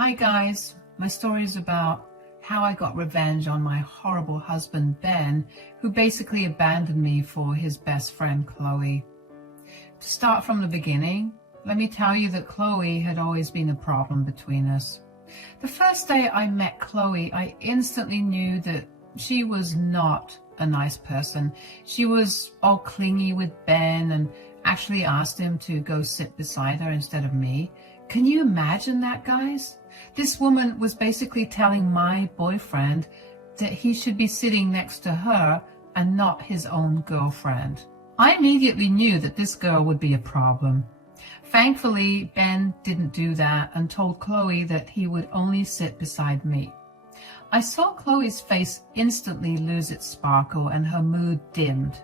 Hi guys, my story is about how I got revenge on my horrible husband Ben, who basically abandoned me for his best friend Chloe. To start from the beginning, let me tell you that Chloe had always been a problem between us. The first day I met Chloe, I instantly knew that she was not a nice person. She was all clingy with Ben and actually asked him to go sit beside her instead of me. Can you imagine that, guys? This woman was basically telling my boyfriend that he should be sitting next to her and not his own girlfriend. I immediately knew that this girl would be a problem. Thankfully, Ben didn't do that and told Chloe that he would only sit beside me. I saw Chloe's face instantly lose its sparkle and her mood dimmed.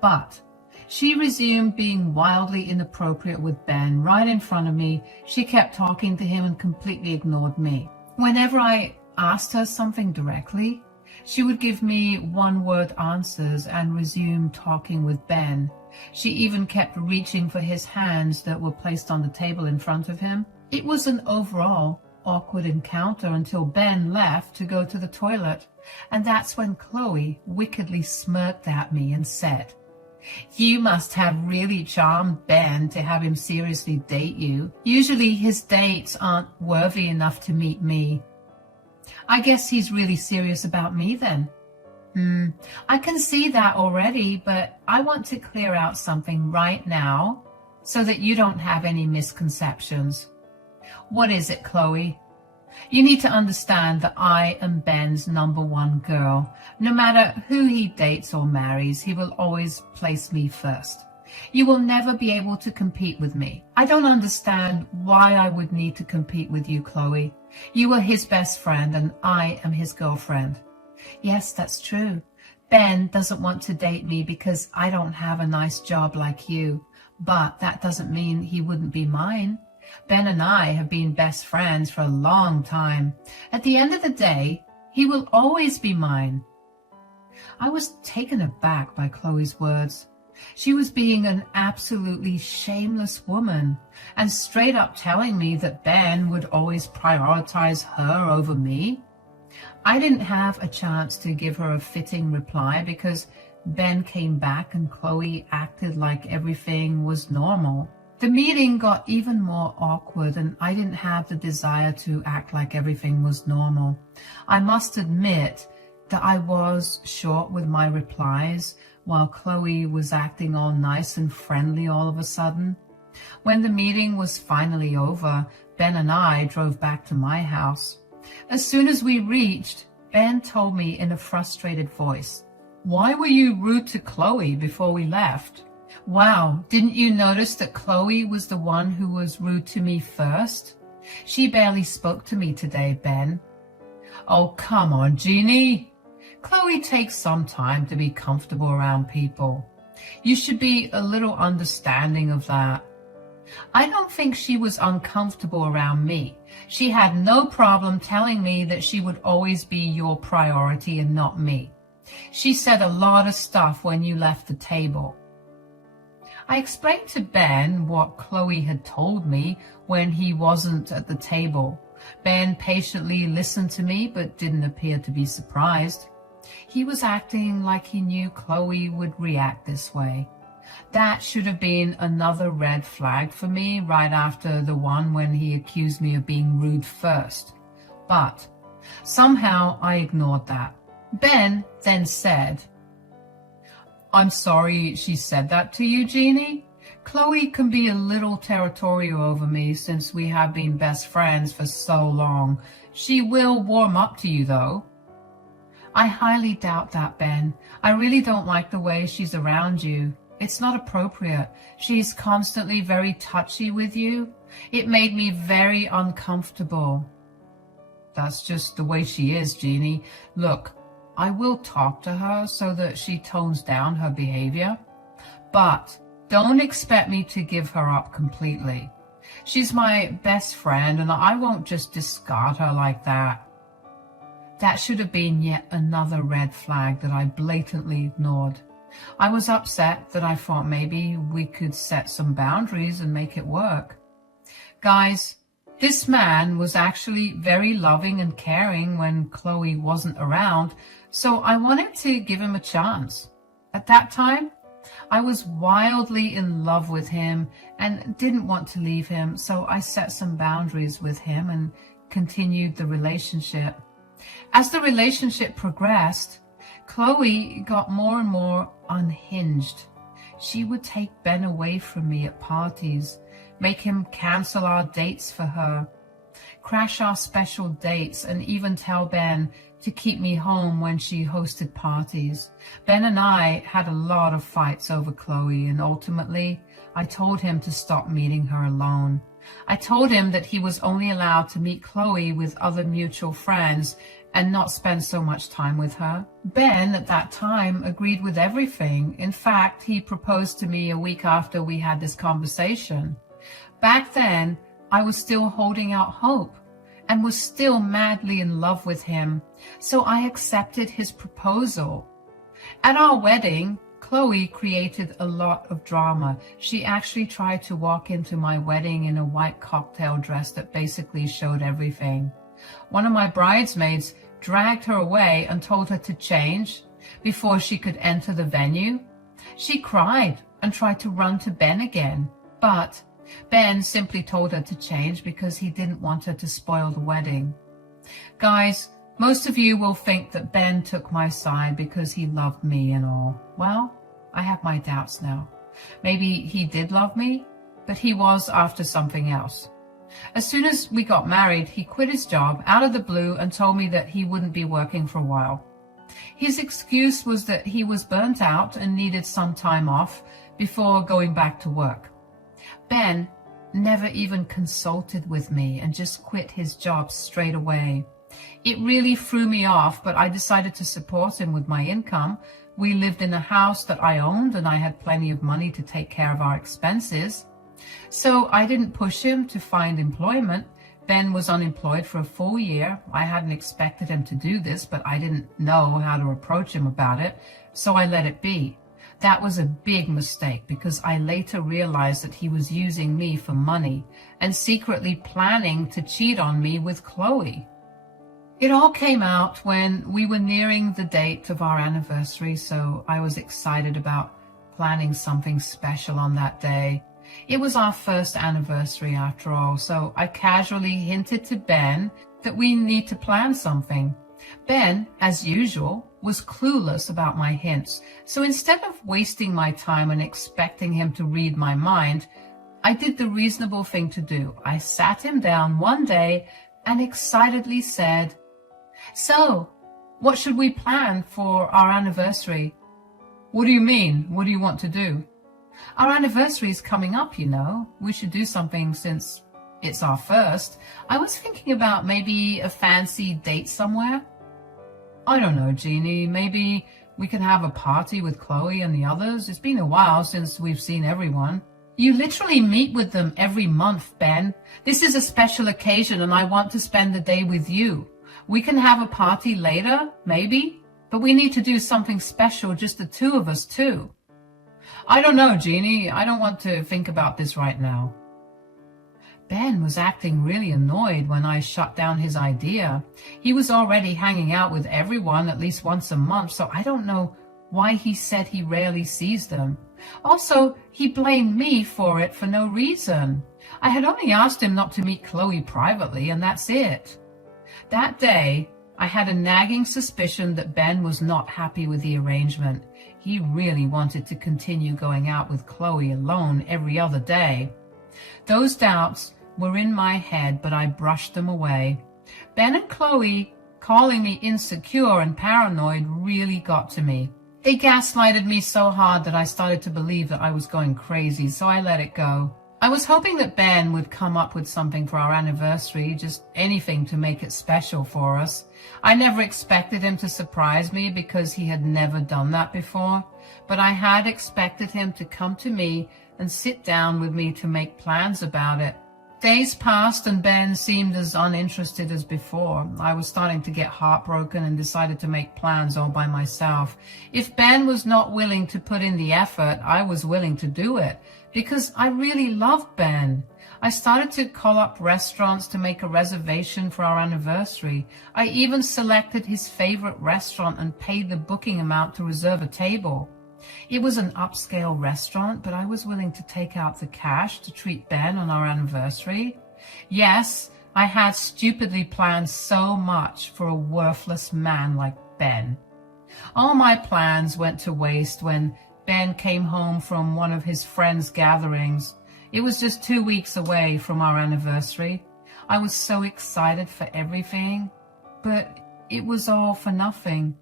But she resumed being wildly inappropriate with Ben right in front of me. She kept talking to him and completely ignored me. Whenever I asked her something directly, she would give me one-word answers and resume talking with Ben. She even kept reaching for his hands that were placed on the table in front of him. It was an overall awkward encounter until Ben left to go to the toilet. And that's when Chloe wickedly smirked at me and said, "You must have really charmed Ben to have him seriously date you. Usually his dates aren't worthy enough to meet me. I guess he's really serious about me then." I can see that already, but I want to clear out something right now so that you don't have any misconceptions. What is it, Chloe? You need to understand that I am Ben's number one girl. No matter who he dates or marries, he will always place me first. You will never be able to compete with me. I don't understand why I would need to compete with you, Chloe. You are his best friend and I am his girlfriend. Yes, that's true. Ben doesn't want to date me because I don't have a nice job like you, but that doesn't mean he wouldn't be mine. Ben and I have been best friends for a long time. At the end of the day, he will always be mine. I was taken aback by Chloe's words. She was being an absolutely shameless woman and straight up telling me that Ben would always prioritize her over me. I didn't have a chance to give her a fitting reply because Ben came back and Chloe acted like everything was normal. The meeting got even more awkward and I didn't have the desire to act like everything was normal. I must admit that I was short with my replies while Chloe was acting all nice and friendly all of a sudden. When the meeting was finally over, Ben and I drove back to my house. As soon as we reached, Ben told me in a frustrated voice, "Why were you rude to Chloe before we left?" Wow, didn't you notice that Chloe was the one who was rude to me first? She barely spoke to me today, Ben. Oh, come on, Jeannie. Chloe takes some time to be comfortable around people. You should be a little understanding of that. I don't think she was uncomfortable around me. She had no problem telling me that she would always be your priority and not me. She said a lot of stuff when you left the table. I explained to Ben what Chloe had told me when he wasn't at the table. Ben patiently listened to me but didn't appear to be surprised. He was acting like he knew Chloe would react this way. That should have been another red flag for me right after the one when he accused me of being rude first. But somehow I ignored that. Ben then said, "I'm sorry she said that to you, Jeannie. Chloe can be a little territorial over me since we have been best friends for so long. She will warm up to you, though." I highly doubt that, Ben. I really don't like the way she's around you. It's not appropriate. She's constantly very touchy with you. It made me very uncomfortable. That's just the way she is, Jeannie. Look, I will talk to her so that she tones down her behavior, but don't expect me to give her up completely. She's my best friend and I won't just discard her like that. That should have been yet another red flag that I blatantly ignored. I was upset that I thought maybe we could set some boundaries and make it work. Guys, This man was actually very loving and caring when Chloe wasn't around, so I wanted to give him a chance. At that time, I was wildly in love with him and didn't want to leave him, so I set some boundaries with him and continued the relationship. As the relationship progressed, Chloe got more and more unhinged. She would take Ben away from me at parties, make him cancel our dates for her, crash our special dates, and even tell Ben to keep me home when she hosted parties. Ben and I had a lot of fights over Chloe, and ultimately I told him to stop meeting her alone. I told him that he was only allowed to meet Chloe with other mutual friends and not spend so much time with her. Ben, at that time, agreed with everything. In fact, he proposed to me a week after we had this conversation. Back then, I was still holding out hope and was still madly in love with him, so I accepted his proposal. At our wedding, Chloe created a lot of drama. She actually tried to walk into my wedding in a white cocktail dress that basically showed everything. One of my bridesmaids dragged her away and told her to change before she could enter the venue. She cried and tried to run to Ben again, but Ben simply told her to change because he didn't want her to spoil the wedding. Guys, most of you will think that Ben took my side because he loved me and all. Well, I have my doubts now. Maybe he did love me, but he was after something else. As soon as we got married, he quit his job out of the blue and told me that he wouldn't be working for a while. His excuse was that he was burnt out and needed some time off before going back to work. Ben never even consulted with me and just quit his job straight away. It really threw me off, but I decided to support him with my income. We lived in a house that I owned and I had plenty of money to take care of our expenses. So I didn't push him to find employment. Ben was unemployed for a full year. I hadn't expected him to do this, but I didn't know how to approach him about it, so I let it be. That was a big mistake because I later realized that he was using me for money and secretly planning to cheat on me with Chloe. It all came out when we were nearing the date of our anniversary, so I was excited about planning something special on that day. It was our first anniversary after all, so I casually hinted to Ben that we need to plan something. Ben, as usual, was clueless about my hints, so instead of wasting my time and expecting him to read my mind, I did the reasonable thing to do. I sat him down one day and excitedly said, "So, what should we plan for our anniversary?" "What do you mean? What do you want to do?" "Our anniversary is coming up, you know. We should do something since it's our first. I was thinking about maybe a fancy date somewhere." "I don't know, Jeannie. Maybe we can have a party with Chloe and the others. It's been a while since we've seen everyone." "You literally meet with them every month, Ben. This is a special occasion and I want to spend the day with you. We can have a party later, maybe, but we need to do something special, just the two of us too." "I don't know, Jeannie. I don't want to think about this right now." Ben was acting really annoyed when I shut down his idea. He was already hanging out with everyone at least once a month, so I don't know why he said he rarely sees them. Also, he blamed me for it for no reason. I had only asked him not to meet Chloe privately, and that's it. That day, I had a nagging suspicion that Ben was not happy with the arrangement. He really wanted to continue going out with Chloe alone every other day. Those doubts were in my head, but I brushed them away. Ben and Chloe calling me insecure and paranoid really got to me. They gaslighted me so hard that I started to believe that I was going crazy, so I let it go. I was hoping that Ben would come up with something for our anniversary, just anything to make it special for us. I never expected him to surprise me because he had never done that before, but I had expected him to come to me and sit down with me to make plans about it. Days passed and Ben seemed as uninterested as before. I was starting to get heartbroken and decided to make plans all by myself. If Ben was not willing to put in the effort, I was willing to do it because I really loved Ben. I started to call up restaurants to make a reservation for our anniversary. I even selected his favorite restaurant and paid the booking amount to reserve a table. It was an upscale restaurant, but I was willing to take out the cash to treat Ben on our anniversary. Yes, I had stupidly planned so much for a worthless man like Ben. All my plans went to waste when Ben came home from one of his friends' gatherings. It was just 2 weeks away from our anniversary. I was so excited for everything, but it was all for nothing.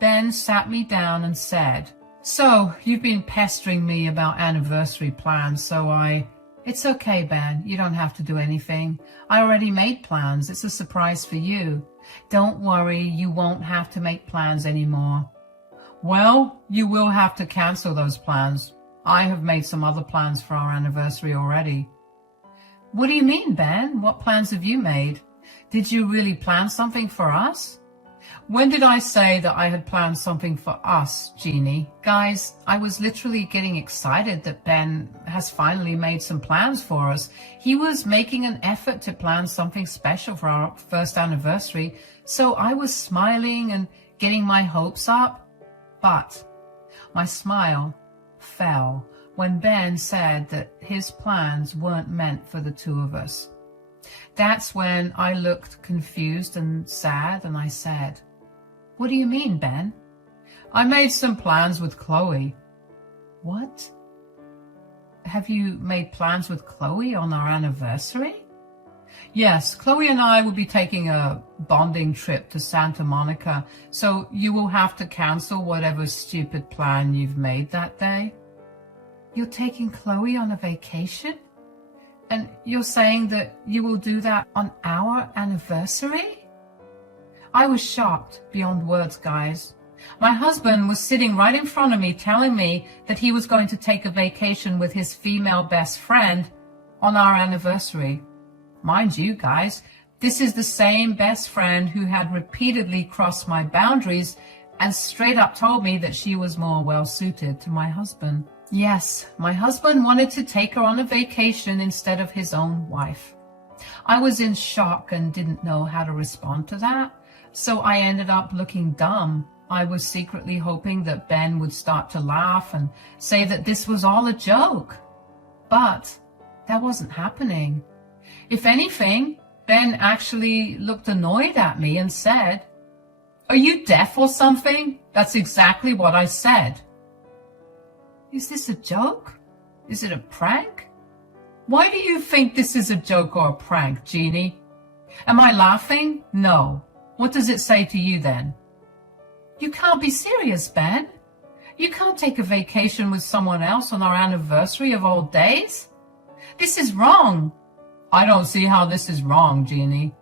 Ben sat me down and said, "So, you've been pestering me about anniversary plans, It's okay, Ben. You don't have to do anything. I already made plans. It's a surprise for you. Don't worry, you won't have to make plans anymore." "Well, you will have to cancel those plans. I have made some other plans for our anniversary already." "What do you mean, Ben? What plans have you made? Did you really plan something for us?" "When did I say that I had planned something for us, Jeannie?" Guys, I was literally getting excited that Ben has finally made some plans for us. He was making an effort to plan something special for our first anniversary, so I was smiling and getting my hopes up. But my smile fell when Ben said that his plans weren't meant for the two of us. That's when I looked confused and sad, and I said, "What do you mean, Ben?" "I made some plans with Chloe." "What? Have you made plans with Chloe on our anniversary?" "Yes, Chloe and I will be taking a bonding trip to Santa Monica, so you will have to cancel whatever stupid plan you've made that day." "You're taking Chloe on a vacation? And you're saying that you will do that on our anniversary?" I was shocked beyond words, guys. My husband was sitting right in front of me telling me that he was going to take a vacation with his female best friend on our anniversary. Mind you, guys, this is the same best friend who had repeatedly crossed my boundaries and straight up told me that she was more well-suited to my husband. Yes, my husband wanted to take her on a vacation instead of his own wife. I was in shock and didn't know how to respond to that, so I ended up looking dumb. I was secretly hoping that Ben would start to laugh and say that this was all a joke. But that wasn't happening. If anything, Ben actually looked annoyed at me and said, "Are you deaf or something? That's exactly what I said." Is this a joke? Is it a prank? Why do you think this is a joke or a prank, Jeannie? Am I laughing? No. What does it say to you then? You can't be serious, Ben. You can't take a vacation with someone else on our anniversary of all days. This is wrong. I don't see how this is wrong, Jeannie.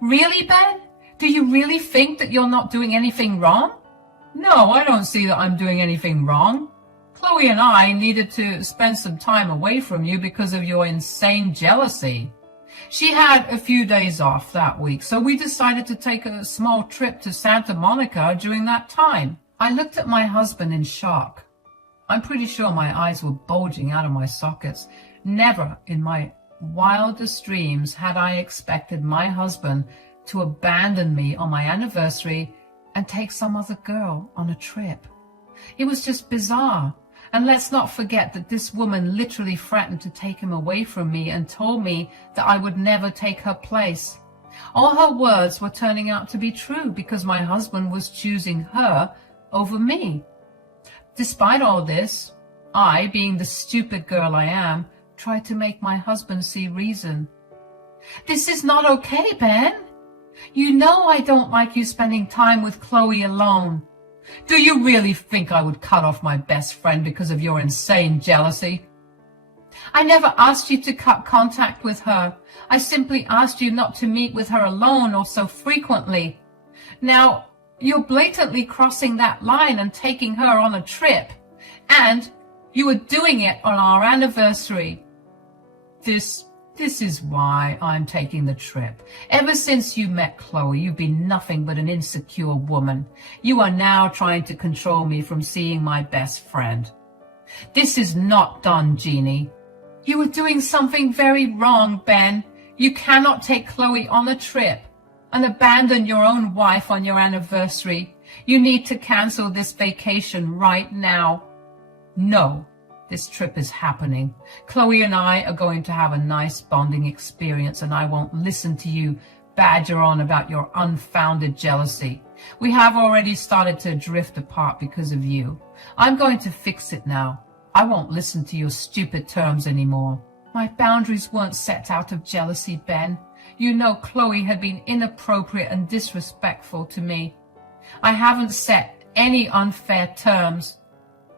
Really, Ben? Do you really think that you're not doing anything wrong? No, I don't see that I'm doing anything wrong. Chloe and I needed to spend some time away from you because of your insane jealousy. She had a few days off that week, so we decided to take a small trip to Santa Monica during that time. I looked at my husband in shock. I'm pretty sure my eyes were bulging out of my sockets. Never in my wildest dreams had I expected my husband to abandon me on my anniversary and take some other girl on a trip. It was just bizarre. And let's not forget that this woman literally threatened to take him away from me and told me that I would never take her place. All her words were turning out to be true because my husband was choosing her over me. Despite all this, I, being the stupid girl I am, tried to make my husband see reason. This is not okay, Ben. You know I don't like you spending time with Chloe alone. Do you really think I would cut off my best friend because of your insane jealousy? I never asked you to cut contact with her. I simply asked you not to meet with her alone or so frequently. Now, you're blatantly crossing that line and taking her on a trip. And you were doing it on our anniversary. This is why I'm taking the trip. Ever since you met Chloe, you've been nothing but an insecure woman. You are now trying to control me from seeing my best friend. This is not done, Jeannie. You are doing something very wrong, Ben. You cannot take Chloe on a trip and abandon your own wife on your anniversary. You need to cancel this vacation right now. No, this trip is happening. Chloe and I are going to have a nice bonding experience, and I won't listen to you badger on about your unfounded jealousy. We have already started to drift apart because of you. I'm going to fix it now. I won't listen to your stupid terms anymore. My boundaries weren't set out of jealousy, Ben. You know Chloe had been inappropriate and disrespectful to me. I haven't set any unfair terms.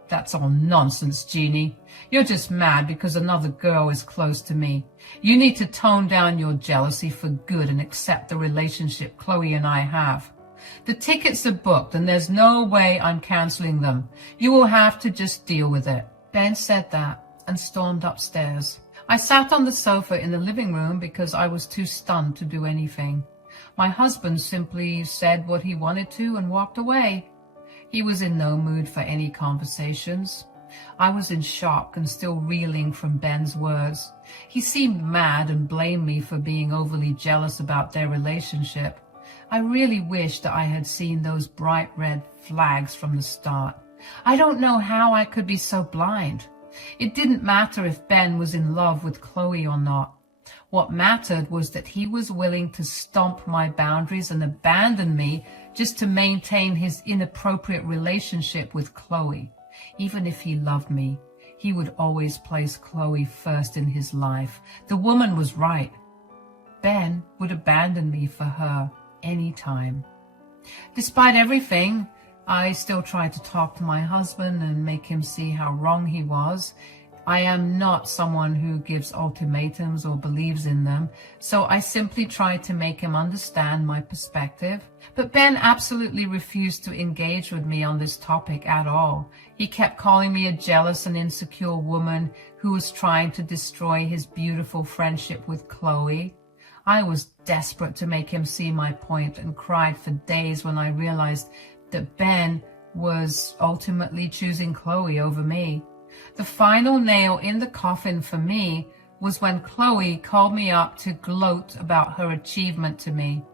That's all nonsense, Jeannie. You're just mad because another girl is close to me. You need to tone down your jealousy for good and accept the relationship Chloe and I have. The tickets are booked and there's no way I'm canceling them. You will have to just deal with it. Ben said that and stormed upstairs. I sat on the sofa in the living room because I was too stunned to do anything. My husband simply said what he wanted to and walked away. He was in no mood for any conversations. I was in shock and still reeling from Ben's words. He seemed mad and blamed me for being overly jealous about their relationship. I really wished that I had seen those bright red flags from the start. I don't know how I could be so blind. It didn't matter if Ben was in love with Chloe or not. What mattered was that he was willing to stomp my boundaries and abandon me just to maintain his inappropriate relationship with Chloe. Even if he loved me, he would always place Chloe first in his life. The woman was right. Ben would abandon me for her anytime. Despite everything, I still tried to talk to my husband and make him see how wrong he was. I am not someone who gives ultimatums or believes in them, so I simply tried to make him understand my perspective. But Ben absolutely refused to engage with me on this topic at all. He kept calling me a jealous and insecure woman who was trying to destroy his beautiful friendship with Chloe. I was desperate to make him see my point and cried for days when I realized that Ben was ultimately choosing Chloe over me. The final nail in the coffin for me was when Chloe called me up to gloat about her achievement to me.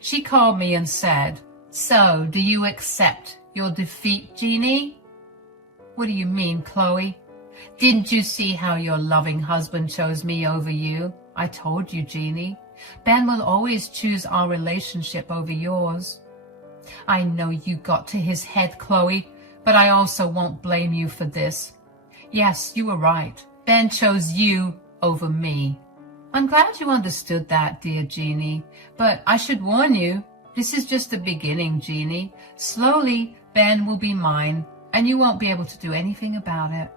She called me and said, "So, do you accept your defeat, Jeannie?" "What do you mean, Chloe?" "Didn't you see how your loving husband chose me over you?" "I told you, Jeannie. Ben will always choose our relationship over yours." "I know you got to his head, Chloe, but I also won't blame you for this. Yes, you were right. Ben chose you over me." "I'm glad you understood that, dear Jeannie. But I should warn you, this is just the beginning, Jeannie. Slowly, Ben will be mine, and you won't be able to do anything about it."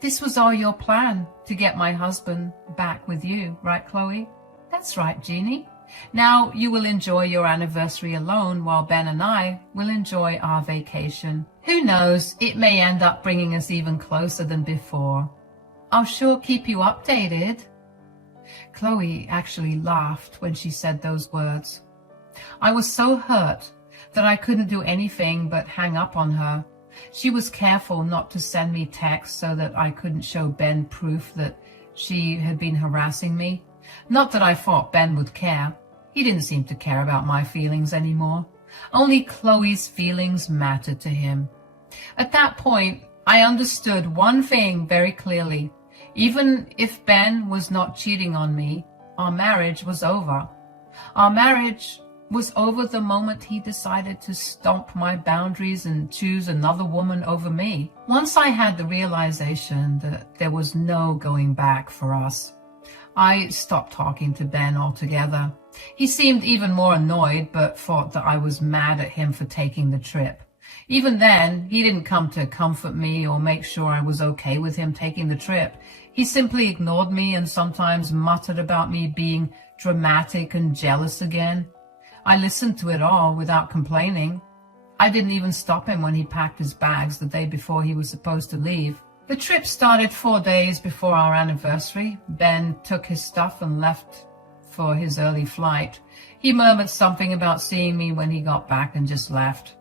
"This was all your plan, to get my husband back with you, right, Chloe?" "That's right, Jeannie. Now you will enjoy your anniversary alone while Ben and I will enjoy our vacation. Who knows, it may end up bringing us even closer than before. I'll sure keep you updated." Chloe actually laughed when she said those words. I was so hurt that I couldn't do anything but hang up on her. She was careful not to send me texts so that I couldn't show Ben proof that she had been harassing me. Not that I thought Ben would care. He didn't seem to care about my feelings anymore. Only Chloe's feelings mattered to him. At that point, I understood one thing very clearly. Even if Ben was not cheating on me, our marriage was over. Our marriage was over the moment he decided to stomp my boundaries and choose another woman over me. Once I had the realization that there was no going back for us, I stopped talking to Ben altogether. He seemed even more annoyed, but thought that I was mad at him for taking the trip. Even then, he didn't come to comfort me or make sure I was okay with him taking the trip. He simply ignored me and sometimes muttered about me being dramatic and jealous again. I listened to it all without complaining. I didn't even stop him when he packed his bags the day before he was supposed to leave. The trip started 4 days before our anniversary. Ben took his stuff and left for his early flight. He murmured something about seeing me when he got back and just left.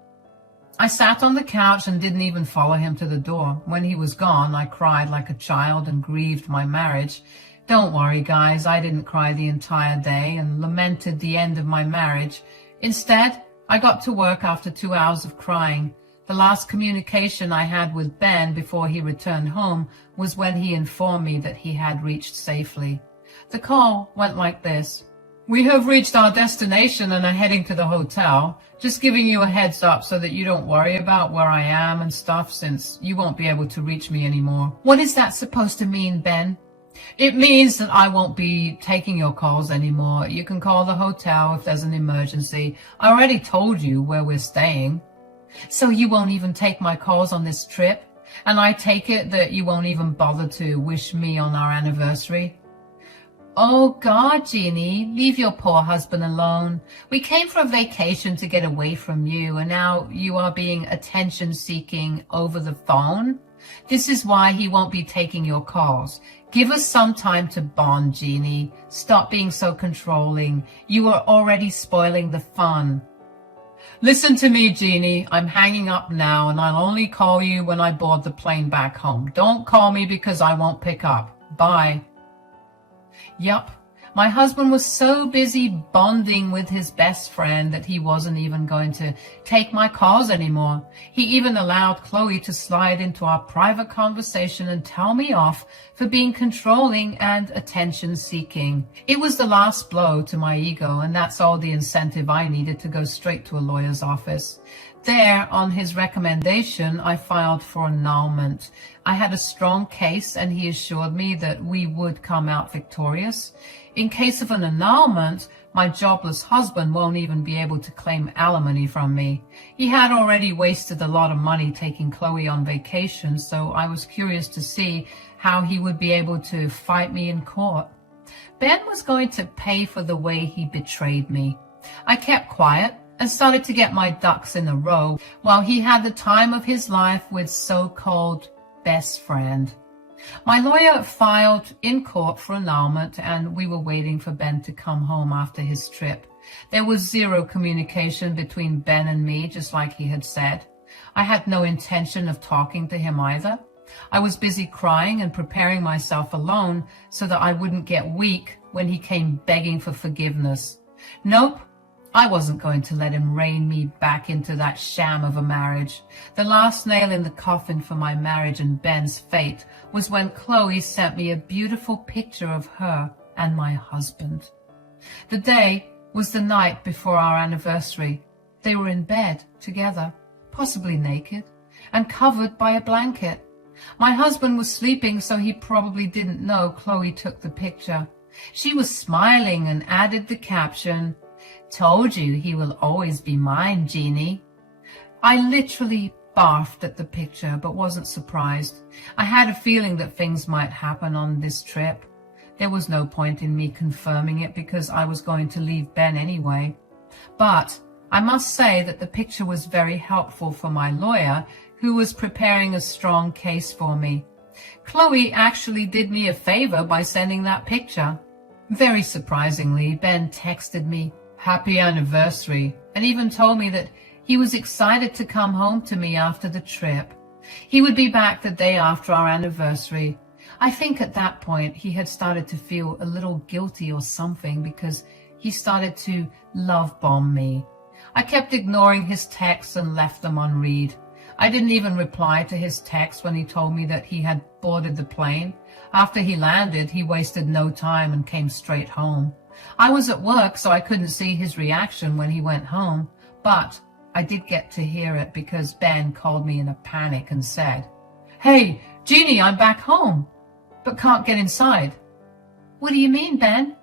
I sat on the couch and didn't even follow him to the door. When he was gone, I cried like a child and grieved my marriage. Don't worry, guys, I didn't cry the entire day and lamented the end of my marriage. Instead, I got to work after 2 hours of crying. The last communication I had with Ben before he returned home was when he informed me that he had reached safely. The call went like this. We have reached our destination and are heading to the hotel. Just giving you a heads up so that you don't worry about where I am and stuff, since you won't be able to reach me anymore. What is that supposed to mean, Ben? It means that I won't be taking your calls anymore. You can call the hotel if there's an emergency. I already told you where we're staying. So you won't even take my calls on this trip? And I take it that you won't even bother to wish me on our anniversary? Oh God, Jeannie, leave your poor husband alone. We came for a vacation to get away from you, and now you are being attention-seeking over the phone? This is why he won't be taking your calls. Give us some time to bond, Jeannie. Stop being so controlling. You are already spoiling the fun. Listen to me, Jeannie. I'm hanging up now, and I'll only call you when I board the plane back home. Don't call me because I won't pick up. Bye. Yup, my husband was so busy bonding with his best friend that he wasn't even going to take my calls anymore. He even allowed Chloe to slide into our private conversation and tell me off for being controlling and attention-seeking. It was the last blow to my ego, and that's all the incentive I needed to go straight to a lawyer's office. There, on his recommendation, I filed for annulment. I had a strong case, and he assured me that we would come out victorious. In case of an annulment, my jobless husband won't even be able to claim alimony from me. He had already wasted a lot of money taking Chloe on vacation, so I was curious to see how he would be able to fight me in court. Ben was going to pay for the way he betrayed me. I kept quiet and started to get my ducks in a row while he had the time of his life with so-called best friend. My lawyer filed in court for annulment, and we were waiting for Ben to come home after his trip. There was zero communication between Ben and me, just like he had said. I had no intention of talking to him either. I was busy crying and preparing myself alone so that I wouldn't get weak when he came begging for forgiveness. Nope. I wasn't going to let him rein me back into that sham of a marriage. The last nail in the coffin for my marriage and Ben's fate was when Chloe sent me a beautiful picture of her and my husband. The day was the night before our anniversary. They were in bed together, possibly naked, and covered by a blanket. My husband was sleeping, so he probably didn't know Chloe took the picture. She was smiling and added the caption, "Told you he will always be mine, Jeannie." I literally barfed at the picture, but wasn't surprised. I had a feeling that things might happen on this trip. There was no point in me confirming it because I was going to leave Ben anyway. But I must say that the picture was very helpful for my lawyer, who was preparing a strong case for me. Chloe actually did me a favor by sending that picture. Very surprisingly, Ben texted me, "Happy anniversary," and even told me that he was excited to come home to me after the trip. He would be back the day after our anniversary. I think at that point he had started to feel a little guilty or something because he started to love bomb me. I kept ignoring his texts and left them on read. I didn't even reply to his text when he told me that he had boarded the plane. After he landed, he wasted no time and came straight home. I was at work, so I couldn't see his reaction when he went home, but I did get to hear it because Ben called me in a panic and said, "Hey, Jeannie, I'm back home, but can't get inside." "What do you mean, Ben?"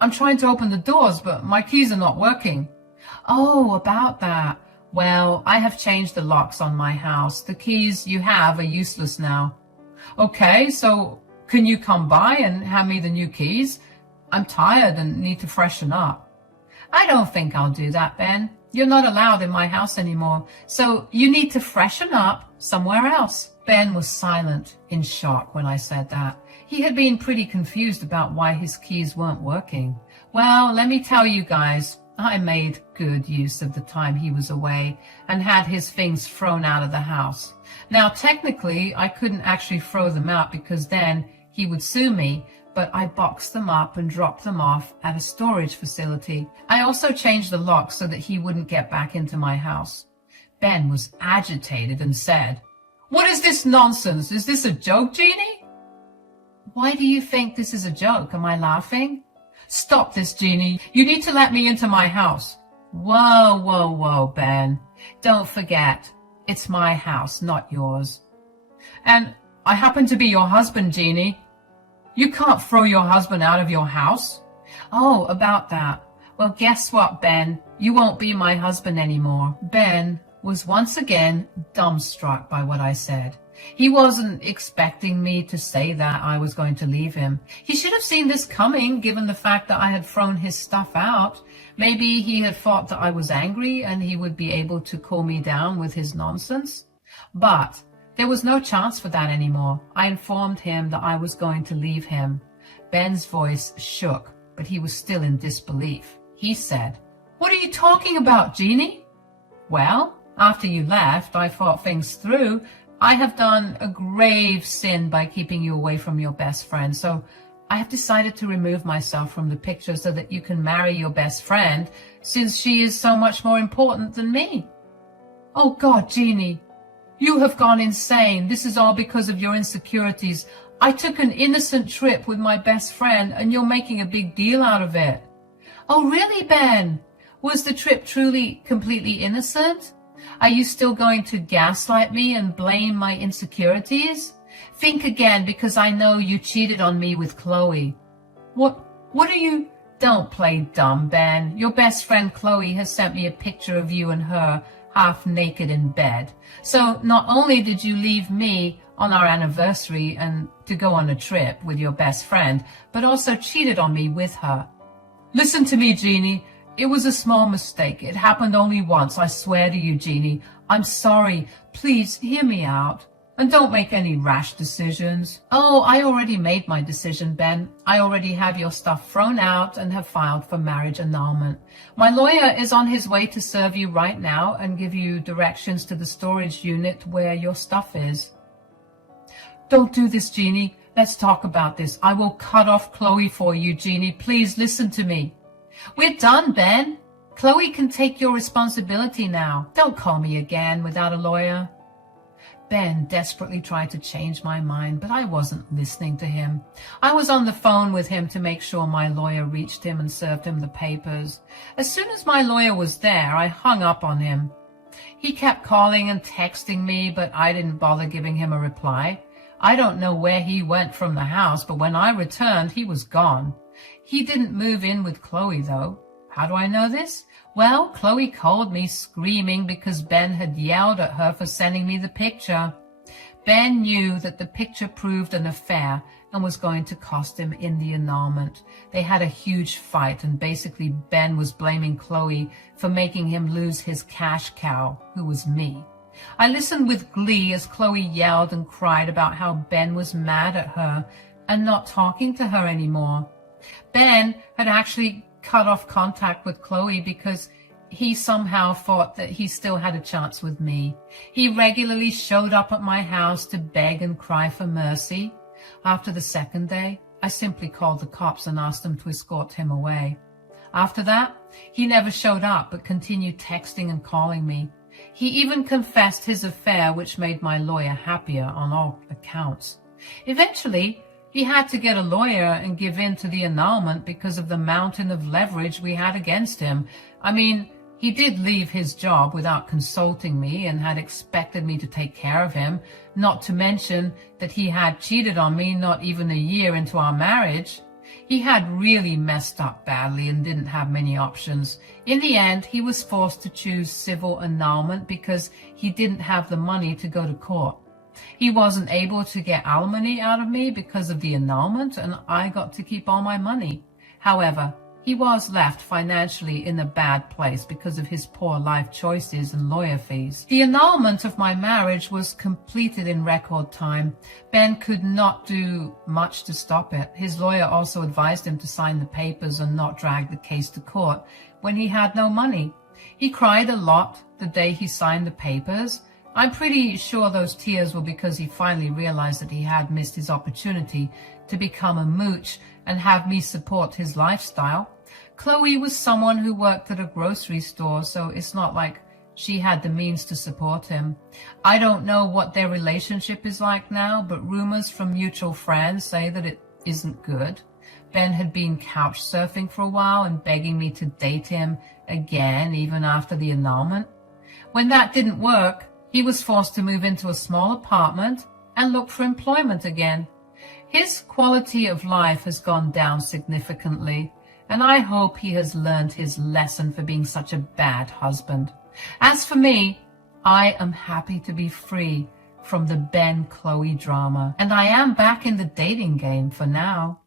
"I'm trying to open the doors, but my keys are not working." "Oh, about that. Well, I have changed the locks on my house. The keys you have are useless now." "Okay, so can you come by and hand me the new keys? I'm tired and need to freshen up." "I don't think I'll do that, Ben. You're not allowed in my house anymore, so you need to freshen up somewhere else." Ben was silent in shock when I said that. He had been pretty confused about why his keys weren't working. Well, let me tell you guys, I made good use of the time he was away and had his things thrown out of the house. Now, technically, I couldn't actually throw them out because then he would sue me, but I boxed them up and dropped them off at a storage facility. I also changed the lock so that he wouldn't get back into my house. Ben was agitated and said, "What is this nonsense? Is this a joke, Jeannie?" "Why do you think this is a joke? Am I laughing?" "Stop this, Jeannie. You need to let me into my house." Whoa, whoa, whoa, Ben. Don't forget, it's my house, not yours. "And I happen to be your husband, Jeannie." "You can't throw your husband out of your house." "Oh, about that. Well, guess what, Ben? You won't be my husband anymore." Ben was once again dumbstruck by what I said. He wasn't expecting me to say that I was going to leave him. He should have seen this coming, given the fact that I had thrown his stuff out. Maybe he had thought that I was angry and he would be able to cool me down with his nonsense. But there was no chance for that anymore. I informed him that I was going to leave him. Ben's voice shook, but he was still in disbelief. He said, "What are you talking about, Jeannie?" "Well, after you left, I thought things through. I have done a grave sin by keeping you away from your best friend, so I have decided to remove myself from the picture so that you can marry your best friend, since she is so much more important than me." "Oh God, Jeannie, you have gone insane. This is all because of your insecurities. I took an innocent trip with my best friend and you're making a big deal out of it." "Oh really, Ben? Was the trip truly completely innocent? Are you still going to gaslight me and blame my insecurities? Think again, because I know you cheated on me with Chloe." What are you? Don't play dumb, Ben. Your best friend Chloe has sent me a picture of you and her half naked in bed. So not only did you leave me on our anniversary and to go on a trip with your best friend, but also cheated on me with her. "Listen to me, Jeannie. It was a small mistake. It happened only once. I swear to you, Jeannie. I'm sorry. Please hear me out. And don't make any rash decisions." "Oh, I already made my decision, Ben. I already have your stuff thrown out and have filed for marriage annulment. My lawyer is on his way to serve you right now and give you directions to the storage unit where your stuff is." "Don't do this, Jeannie. Let's talk about this. I will cut off Chloe for you, Jeannie. Please listen to me." "We're done, Ben. Chloe can take your responsibility now. Don't call me again without a lawyer." Ben desperately tried to change my mind, but I wasn't listening to him. I was on the phone with him to make sure my lawyer reached him and served him the papers. As soon as my lawyer was there, I hung up on him. He kept calling and texting me, but I didn't bother giving him a reply. I don't know where he went from the house, but when I returned, he was gone. He didn't move in with Chloe, though. How do I know this? Well, Chloe called me screaming because Ben had yelled at her for sending me the picture. Ben knew that the picture proved an affair and was going to cost him in the annulment. They had a huge fight, and basically Ben was blaming Chloe for making him lose his cash cow, who was me. I listened with glee as Chloe yelled and cried about how Ben was mad at her and not talking to her anymore. Ben had actually cut off contact with Chloe because he somehow thought that he still had a chance with me. He regularly showed up at my house to beg and cry for mercy. After the second day, I simply called the cops and asked them to escort him away. After that, he never showed up but continued texting and calling me. He even confessed his affair, which made my lawyer happier on all accounts. Eventually, he had to get a lawyer and give in to the annulment because of the mountain of leverage we had against him. I mean, he did leave his job without consulting me and had expected me to take care of him, not to mention that he had cheated on me not even a year into our marriage. He had really messed up badly and didn't have many options. In the end, he was forced to choose civil annulment because he didn't have the money to go to court. He wasn't able to get alimony out of me because of the annulment, and I got to keep all my money. However, he was left financially in a bad place because of his poor life choices and lawyer fees. The annulment of my marriage was completed in record time. Ben could not do much to stop it. His lawyer also advised him to sign the papers and not drag the case to court, when he had no money. He cried a lot the day he signed the papers. I'm pretty sure those tears were because he finally realized that he had missed his opportunity to become a mooch and have me support his lifestyle. Chloe was someone who worked at a grocery store, so it's not like she had the means to support him. I don't know what their relationship is like now, but rumors from mutual friends say that it isn't good. Ben had been couch surfing for a while and begging me to date him again, even after the annulment. When that didn't work, he was forced to move into a small apartment and look for employment again. His quality of life has gone down significantly, and I hope he has learned his lesson for being such a bad husband. As for me, I am happy to be free from the Ben-Chloe drama, and I am back in the dating game for now.